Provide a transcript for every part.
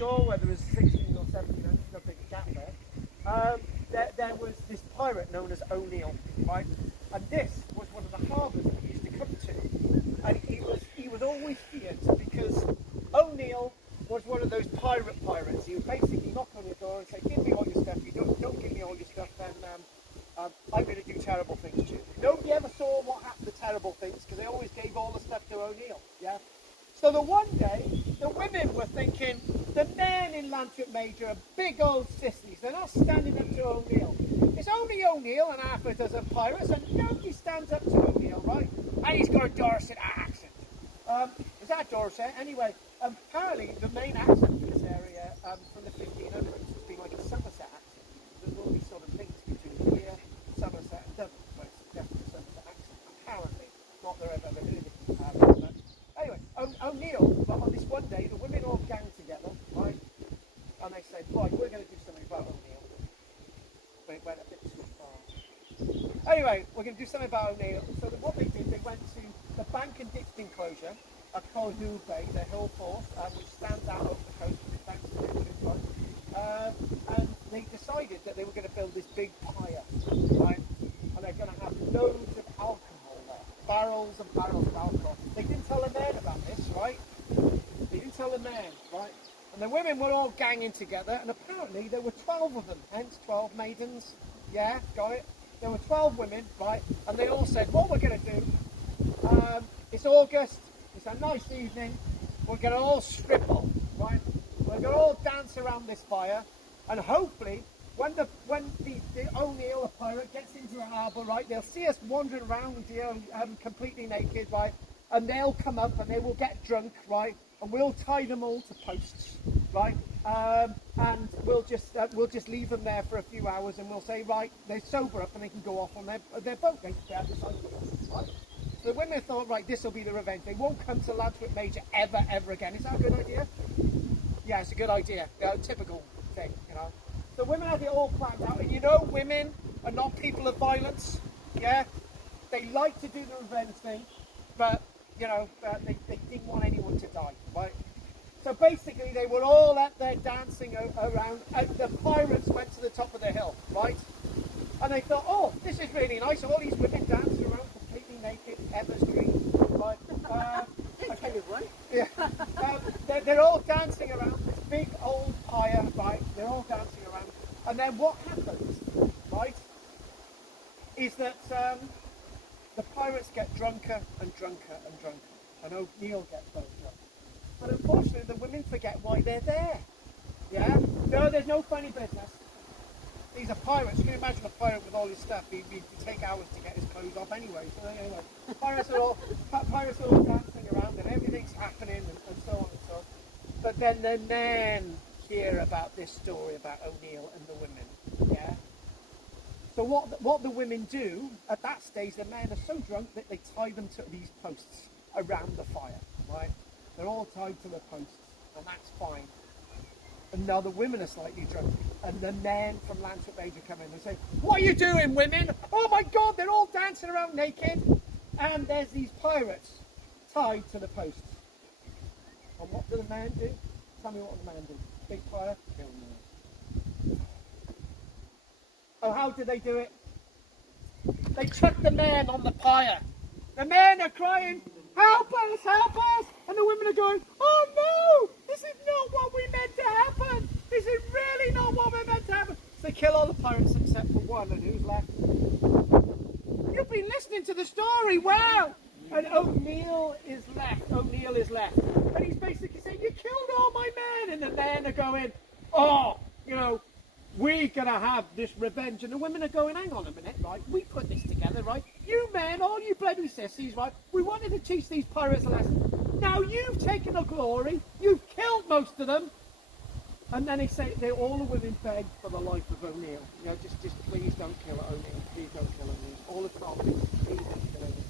sure whether it was 16 or 17, there's no big gap there. There was this pirate known as O'Neill, right? And this was one of the harbours that we used to come to. And he was always feared because O'Neill was one of those pirates. He would basically knock on your door and say, give me all your stuff. If you don't give me all your stuff, then I'm going to do terrible things to you. Nobody ever saw what happened to terrible things because they always gave all the stuff to O'Neill, yeah? So the one day, the women were thinking, the men in Llantwit Major are big old sissies. They're not standing up to O'Neill. It's only O'Neill and half a dozen pirates, and nobody stands up to O'Neill, right? And he's got a Dorset accent. Is that Dorset? Anyway, apparently the main accent in this area from the 1500s has been like a Somerset accent. There's all these sort of links between here, Somerset, and Dublin, but it's definitely a Somerset accent. Apparently, not that I've ever heard it. Anyway, O'Neill, but on this one day, the women all gang together, right? And they said, right, we're going to do something about O'Neill. But it went a bit too far. Anyway, we're going to do something about O'Neill. So what they did, they went to the bank and ditch enclosure at Colhoo Bay, the hill fort, which stands out over the coast with its banks and ditches, right? And they decided that they were going to build this big pyre, right? And they're going to have loads of alcohol there, barrels and barrels of alcohol. They didn't tell the men about this, right? They didn't tell the men, right? And the women were all ganging together, and apparently there were 12 of them, hence 12 maidens. Yeah, got it? There were 12 women, right? And they all said, what we're going to do, it's August, it's a nice evening, we're going to all strip off, right? We're going to all dance around this fire, and hopefully, when the O'Neill, the pirate, gets into the harbour, right, they'll see us wandering around here completely naked, right? And they'll come up and they will get drunk, right? And we'll tie them all to posts, right? And we'll just leave them there for a few hours, and we'll say, right, they sober up and they can go off on their boat. They have this idea, right? So the women thought, right, this will be the revenge. They won't come to Llantwit Major ever again. Is that a good idea? Yeah, it's a good idea. Typical thing, you know. So women had it all planned out, and you know, women are not people of violence. Yeah, they like to do the revenge thing, but you know, they didn't want anyone to die, right? So basically, they were all out there dancing around, and the pirates went to the top of the hill, right? And they thought, oh, this is really nice. All these women dancing around completely naked, Emma's dream, right? Kind of right. Yeah. They're all dancing around this big old pyre, right? They're all dancing around. And then what happens, right, is that the pirates get drunker and drunker and drunker. And O'Neill gets very drunk. But unfortunately, the women forget why they're there. Yeah? No, there's no funny business. These are pirates. You can imagine a pirate with all his stuff. He'd take hours to get his clothes off anyway. So anyway, pirates are all dancing around and everything's happening and so on and so on. But then the men hear about this story about O'Neill and the women. Yeah. So what the women do at that stage, the men are so drunk that they tie them to these posts around the fire. Right. They're all tied to the posts, and that's fine. And now the women are slightly drunk, and the men from Llantwit Major come in and say, what are you doing, women? Oh my God, they're all dancing around naked. And there's these pirates tied to the posts. And what do the men do? Tell me what the men do. Big fire, kill them. Oh, how did they do it? They chuck the men on the pyre. The men are crying, help us, help us! And the women are going, oh no, this is not what we meant to happen. This is really not what we meant to happen. So they kill all the pirates except for one, and who's left? You've been listening to the story, wow! And O'Neill is left. O'Neill is left. And he's basically saying, you killed all my men. And the men are going, oh, you know, we're going to have this revenge. And the women are going, hang on a minute, right? We put this together, right? You men, all you bloody sissies, right? We wanted to teach these pirates a lesson. Now you've taken the glory. You've killed most of them. And then all the women begged for the life of O'Neill. You know, just please don't kill O'Neill. Please don't kill O'Neill. All the 12 women, please don't kill O'Neill.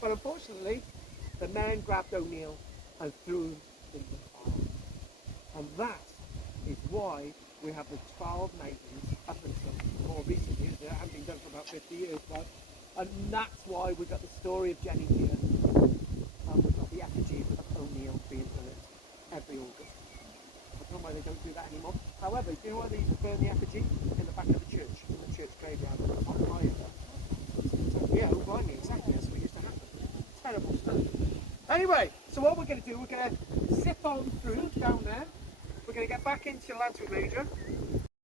But unfortunately, the man grabbed O'Neill and threw him into the fire. And that is why we have the 12 maidens up until more recent years. It hasn't been done for about 50 years, right? And that's why we got the story of Jenny here. And we've got the effigy of O'Neill being done every August. understand why they don't do that anymore. However, do you know why they used to burn the effigy? In the back of the church, in the church graveyard. Yeah, oh blimey, exactly, that's what used to happen. Terrible stuff. Anyway, so what we're going to do, we're going to zip on through down there. We're going to get back into Llantwit Major.